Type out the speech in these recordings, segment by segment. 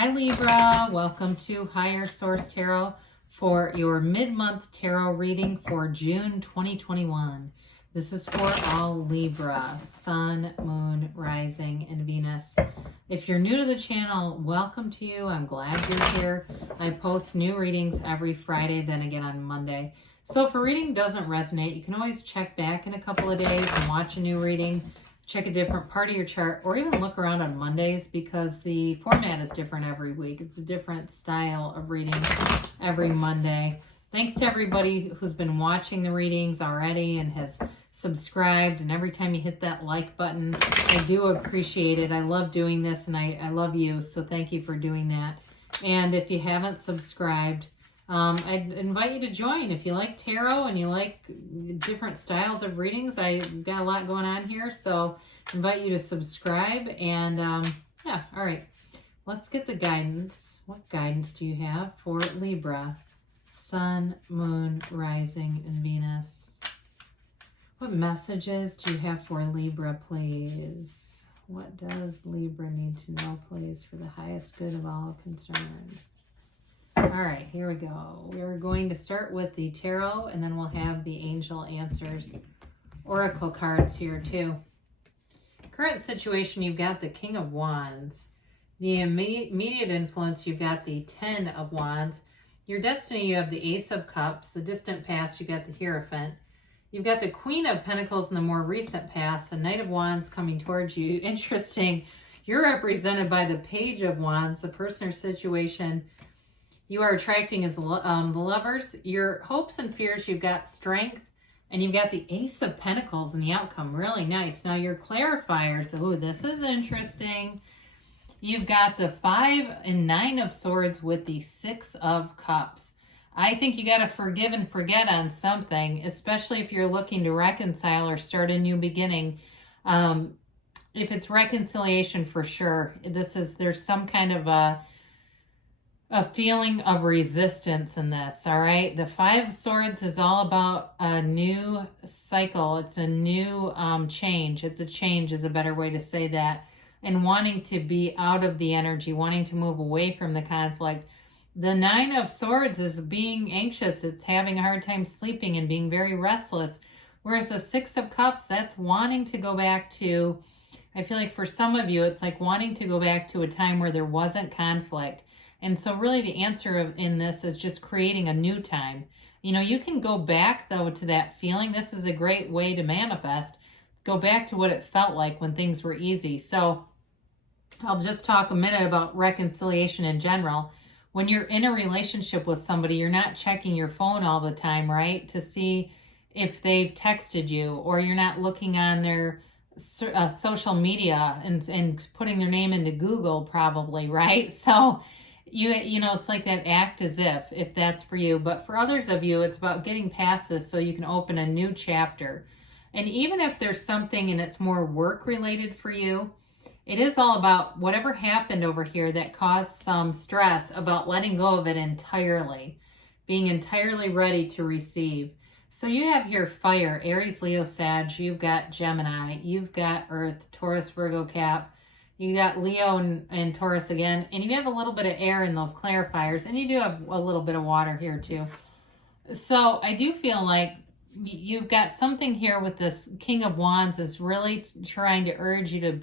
Hi Libra, welcome to Higher Source Tarot for your mid-month tarot reading for June 2021. This is for all Libra, Sun, Moon, Rising, and Venus. If you're new to the channel, welcome to you. I'm glad you're here. I post new readings every Friday, then again on Monday. So if a reading doesn't resonate, you can always check back in a couple of days and watch a new reading. Check a different part of your chart, or even look around on Mondays because the format is different every week. It's a different style of reading every Monday. Thanks to everybody who's been watching the readings already and has subscribed. And every time you hit that like button, I do appreciate it. I love doing this and I love you. So thank you for doing that. And if you haven't subscribed, I'd invite you to join. If you like tarot and you like different styles of readings, I've got a lot going on here, so I invite you to subscribe. And yeah, all right, let's get the guidance. What guidance do you have for Libra, Sun, Moon, Rising, and Venus? What messages do you have for Libra, please? What does Libra need to know, please, for the highest good of all concerned? All right, here we go. We're going to start with the tarot, and then we'll have the angel answers, oracle cards here too. Current situation, you've got the King of Wands. The immediate influence, you've got the Ten of Wands. Your destiny, you have the Ace of Cups. The distant past, you've got the Hierophant. You've got the Queen of Pentacles in the more recent past, the Knight of Wands coming towards you. Interesting. You're represented by the Page of Wands, the person or situation you are attracting as the Lovers. Your hopes and fears, you've got Strength, and you've got the Ace of Pentacles in the outcome. Really nice. Now your clarifiers, oh, this is interesting. You've got the 5 and 9 of Swords with the 6 of Cups. I think you got to forgive and forget on something, especially if you're looking to reconcile or start a new beginning. If it's reconciliation, for sure, there's some kind of a feeling of resistance in this, all right? The 5 of Swords is all about a new cycle. It's a new change. It's a change is a better way to say that. And wanting to be out of the energy, wanting to move away from the conflict. The 9 of Swords is being anxious. It's having a hard time sleeping and being very restless. Whereas the 6 of Cups, that's wanting to go back to, I feel like for some of you, it's like wanting to go back to a time where there wasn't conflict. And so really the answer in this is just creating a new time. You know, you can go back, though, to that feeling. This is a great way to manifest. Go back to what it felt like when things were easy. So I'll just talk a minute about reconciliation in general. When you're in a relationship with somebody, you're not checking your phone all the time, right? To see if they've texted you, or you're not looking on their social media and putting their name into Google probably, right? So you know, it's like that act as if that's for you. But for others of you, it's about getting past this so you can open a new chapter. And even if there's something and it's more work related for you, it is all about whatever happened over here that caused some stress, about letting go of it entirely, being entirely ready to receive. So you have here fire, Aries, Leo, Sag, you've got Gemini, you've got Earth, Taurus, Virgo, Cap, you got Leo and Taurus again, and you have a little bit of air in those clarifiers, and you do have a little bit of water here too. So I do feel like you've got something here with this King of Wands is really trying to urge you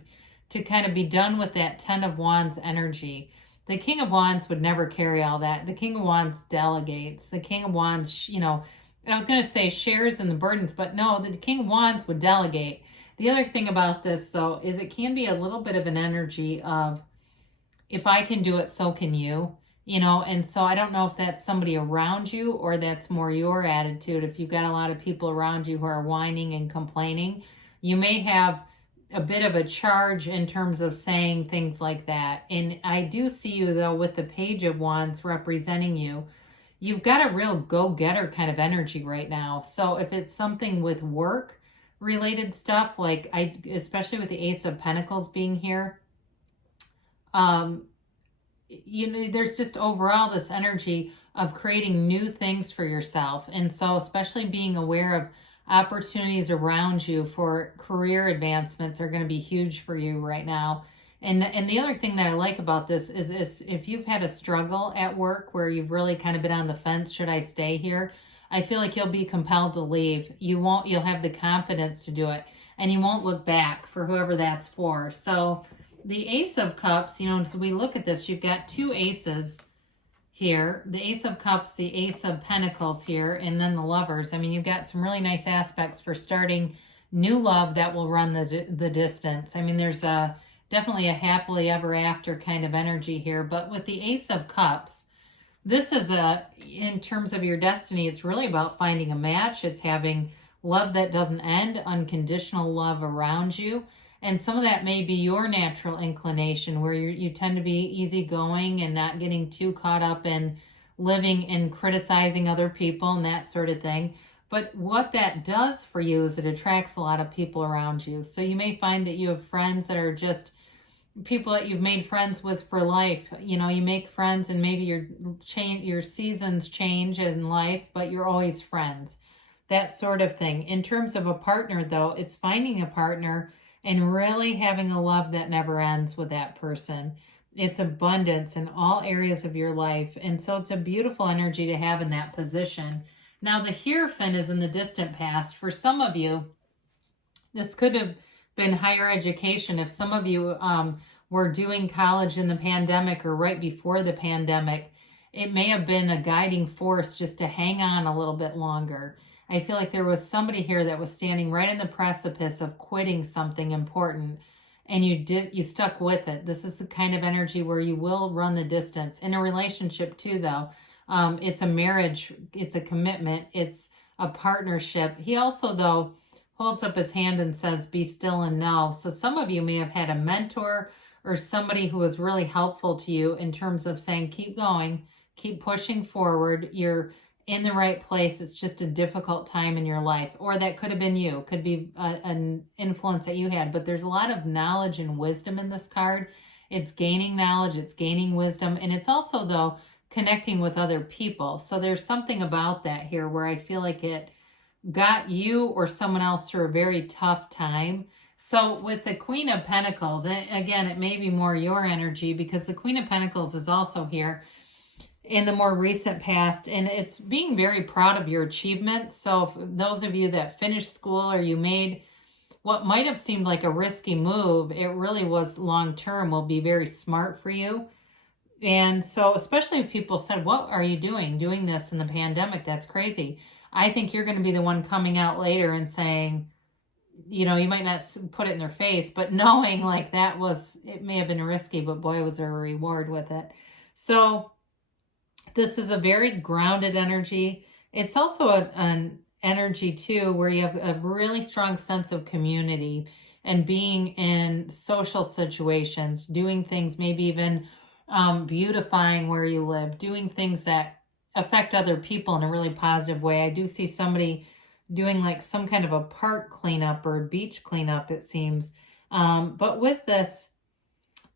to kind of be done with that 10 of Wands energy. The King of Wands would never carry all that. The King of Wands delegates. The King of Wands, you know, and I was going to say shares in the burdens, but no, the King of Wands would delegate. The other thing about this, though, is it can be a little bit of an energy of, if I can do it, so can you, you know, and so I don't know if that's somebody around you or that's more your attitude. If you've got a lot of people around you who are whining and complaining, you may have a bit of a charge in terms of saying things like that. And I do see you, though, with the Page of Wands representing you. You've got a real go-getter kind of energy right now. So if it's something with work related stuff, like especially with the Ace of Pentacles being here, you know, there's just overall this energy of creating new things for yourself. And so especially being aware of opportunities around you for career advancements are going to be huge for you right now. And the other thing that I like about this is if you've had a struggle at work where you've really kind of been on the fence, should I stay here? I feel like you'll be compelled to leave. You'll have the confidence to do it, and you won't look back for whoever that's for. So the Ace of Cups, so we look at this, you've got two aces here, the Ace of Cups, the Ace of Pentacles here, and then the Lovers. I mean, you've got some really nice aspects for starting new love that will run the distance. I mean, there's definitely a happily ever after kind of energy here, but with the Ace of Cups, this is in terms of your destiny, it's really about finding a match. It's having love that doesn't end, unconditional love around you. And some of that may be your natural inclination where you tend to be easygoing and not getting too caught up in living and criticizing other people and that sort of thing. But what that does for you is it attracts a lot of people around you. So you may find that you have friends that are just people that you've made friends with for life. You make friends and maybe your seasons change in life, but you're always friends. That sort of thing. In terms of a partner, though, it's finding a partner and really having a love that never ends with that person. It's abundance in all areas of your life. And so it's a beautiful energy to have in that position. Now, the Hierophant is in the distant past. For some of you, this could have been higher education. If some of you were doing college in the pandemic or right before the pandemic, it may have been a guiding force just to hang on a little bit longer. I feel like there was somebody here that was standing right in the precipice of quitting something important, and you stuck with it. This is the kind of energy where you will run the distance. In a relationship too, though, it's a marriage, it's a commitment, it's a partnership. He also, though, holds up his hand and says, be still and know. So some of you may have had a mentor or somebody who was really helpful to you in terms of saying, keep going, keep pushing forward. You're in the right place. It's just a difficult time in your life. Or that could have been you. Could be an influence that you had. But there's a lot of knowledge and wisdom in this card. It's gaining knowledge. It's gaining wisdom. And it's also, though, connecting with other people. So there's something about that here where I feel like it got you or someone else through a very tough time. So with the Queen of Pentacles, and again, it may be more your energy because the Queen of Pentacles is also here in the more recent past, and it's being very proud of your achievements. So those of you that finished school or you made what might have seemed like a risky move, it really was long-term, will be very smart for you. And so especially if people said, what are you doing this in the pandemic? That's crazy. I think you're going to be the one coming out later and saying, you might not put it in their face, but knowing like it may have been risky, but boy, was there a reward with it. So this is a very grounded energy. It's also an energy too, where you have a really strong sense of community and being in social situations, doing things, maybe even beautifying where you live, doing things that affect other people in a really positive way. I do see somebody doing like some kind of a park cleanup or a beach cleanup, it seems. But with this,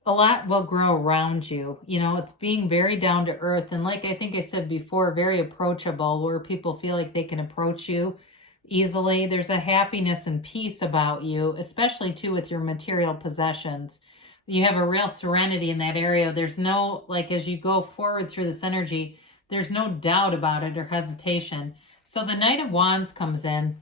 a lot will grow around you. It's being very down to earth. And like I think I said before, very approachable, where people feel like they can approach you easily. There's a happiness and peace about you, especially too with your material possessions. You have a real serenity in that area. There's no, like as you go forward through this energy, there's no doubt about it or hesitation. So the Knight of Wands comes in,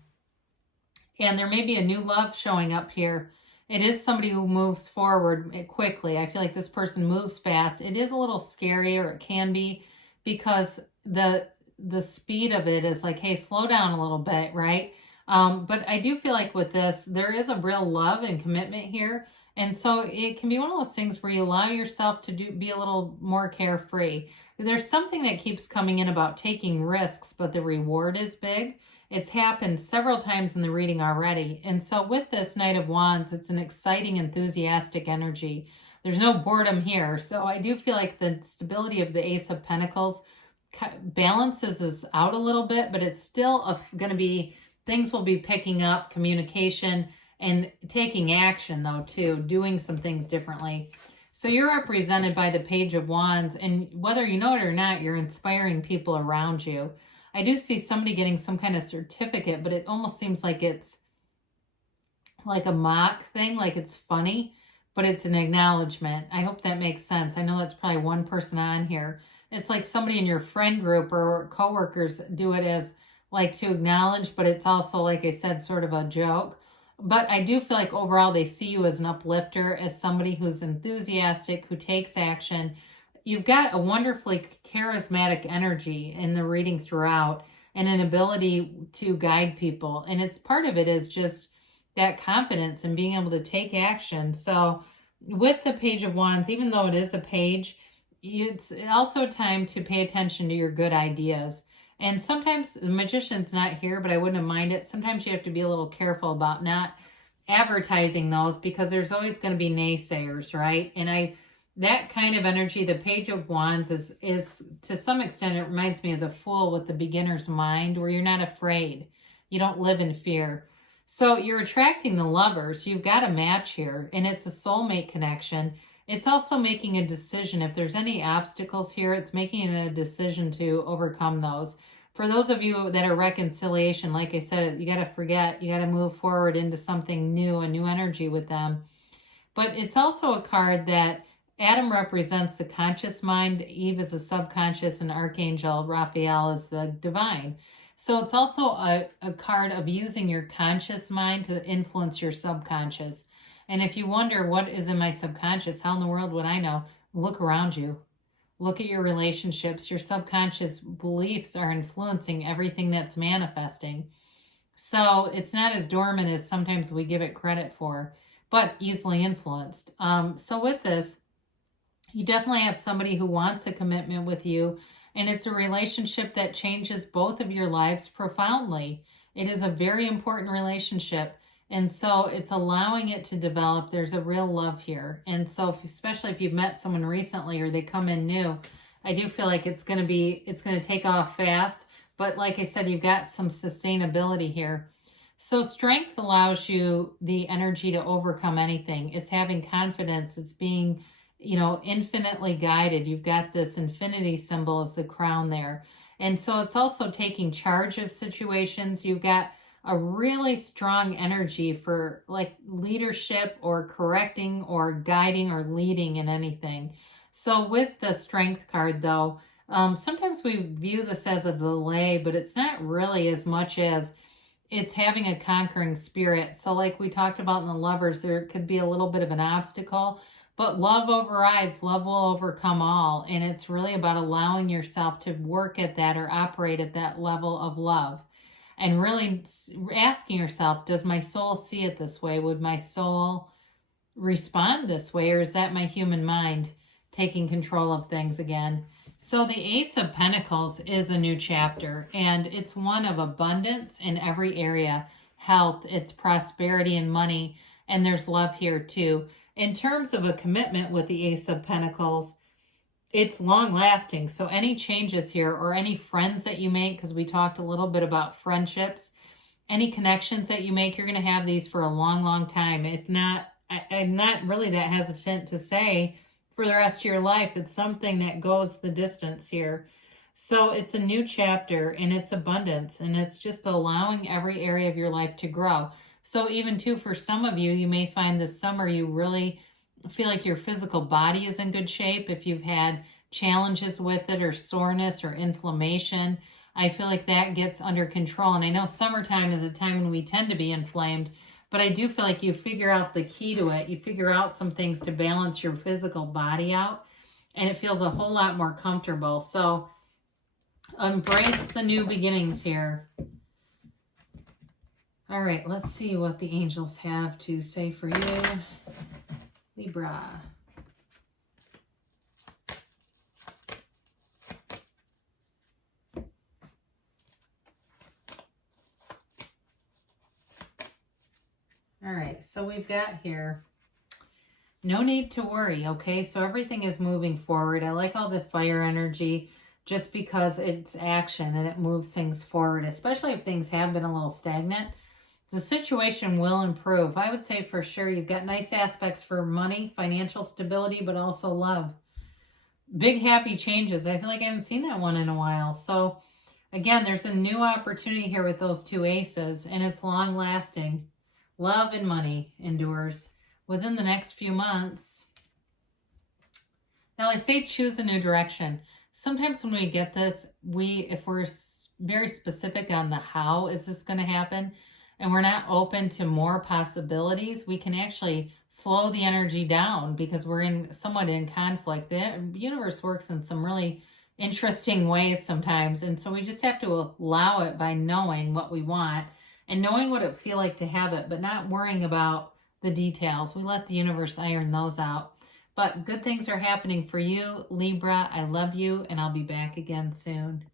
and there may be a new love showing up here. It is somebody who moves forward quickly. I feel like this person moves fast. It is a little scary, or it can be, because the speed of it is like, hey, slow down a little bit, right? But I do feel like with this, there is a real love and commitment here. And so it can be one of those things where you allow yourself to be a little more carefree. There's something that keeps coming in about taking risks, but the reward is big. It's happened several times in the reading already. And so with this Knight of Wands, it's an exciting, enthusiastic energy. There's no boredom here. So I do feel like the stability of the Ace of Pentacles balances this out a little bit, but it's still going to be, things will be picking up, communication, and taking action though too, doing some things differently. So you're represented by the Page of Wands, and whether you know it or not, you're inspiring people around you. I do see somebody getting some kind of certificate, but it almost seems like it's like a mock thing, like it's funny. but it's an acknowledgement. I hope that makes sense. I know that's probably one person on here. It's like somebody in your friend group or coworkers do it as like to acknowledge, but it's also, like I said, sort of a joke. But I do feel like overall they see you as an uplifter, as somebody who's enthusiastic, who takes action. You've got a wonderfully charismatic energy in the reading throughout and an ability to guide people. And it's part of it is just that confidence and being able to take action. So with the Page of Wands, even though it is a page, it's also time to pay attention to your good ideas. And sometimes the magician's not here, but I wouldn't mind it. Sometimes you have to be a little careful about not advertising those because there's always going to be naysayers, right? And that kind of energy, the Page of Wands is to some extent, it reminds me of the Fool with the beginner's mind, where you're not afraid. You don't live in fear. So you're attracting the lovers. You've got a match here, and it's a soulmate connection. It's also making a decision. If there's any obstacles here, it's making a decision to overcome those. For those of you that are reconciliation, like I said, you got to forget, you got to move forward into something new, a new energy with them. But it's also a card that Adam represents the conscious mind, Eve is the subconscious, and Archangel Raphael is the divine. So it's also a card of using your conscious mind to influence your subconscious. And if you wonder what is in my subconscious, how in the world would I know? Look around you. Look at your relationships. Your subconscious beliefs are influencing everything that's manifesting. So it's not as dormant as sometimes we give it credit for, but easily influenced. So with this, you definitely have somebody who wants a commitment with you, and it's a relationship that changes both of your lives profoundly. It is a very important relationship, and so it's allowing it to develop. There's a real love here. And so especially if you've met someone recently or they come in new, I do feel like it's going to take off fast. But like I said, you've got some sustainability here. So strength allows you the energy to overcome anything. It's having confidence. It's being, infinitely guided. You've got this infinity symbol as the crown there. And so it's also taking charge of situations. You've got a really strong energy for like leadership or correcting or guiding or leading in anything. So with the strength card though, sometimes we view this as a delay, but it's not really as much as it's having a conquering spirit. So like we talked about in the lovers, there could be a little bit of an obstacle, but love overrides, love will overcome all. And it's really about allowing yourself to work at that or operate at that level of love. And really asking yourself, does my soul see it this way? Would my soul respond this way? Or is that my human mind taking control of things again? So the Ace of Pentacles is a new chapter, and it's one of abundance in every area. Health, it's prosperity and money, and there's love here too. In terms of a commitment with the Ace of Pentacles, it's long lasting. So any changes here or any friends that you make, because we talked a little bit about friendships, any connections that you make, you're going to have these for a long, long time. If not, I'm not really that hesitant to say for the rest of your life. It's something that goes the distance here. So it's a new chapter, and it's abundance, and it's just allowing every area of your life to grow. So even too, for some of you, you may find this summer you really feel like your physical body is in good shape. If you've had challenges with it or soreness or inflammation, I feel like that gets under control. And I know summertime is a time when we tend to be inflamed, but I do feel like you figure out the key to it. You figure out some things to balance your physical body out, and it feels a whole lot more comfortable. So embrace the new beginnings here. All right, let's see what the angels have to say for you, Libra. All right, so we've got here, no need to worry, okay? So everything is moving forward. I like all the fire energy just because it's action and it moves things forward, especially if things have been a little stagnant. The situation will improve. I would say for sure you've got nice aspects for money, financial stability, but also love. Big happy changes. I feel like I haven't seen that one in a while. So again, there's a new opportunity here with those two aces, and it's long lasting. Love and money endures. within the next few months. Now I say choose a new direction. Sometimes when we get this, if we're very specific on the how is this going to happen, and we're not open to more possibilities, we can actually slow the energy down because we're somewhat in conflict. The universe works in some really interesting ways sometimes, and so we just have to allow it by knowing what we want and knowing what it would feel like to have it, but not worrying about the details. We let the universe iron those out. But good things are happening for you, Libra. I love you, and I'll be back again soon.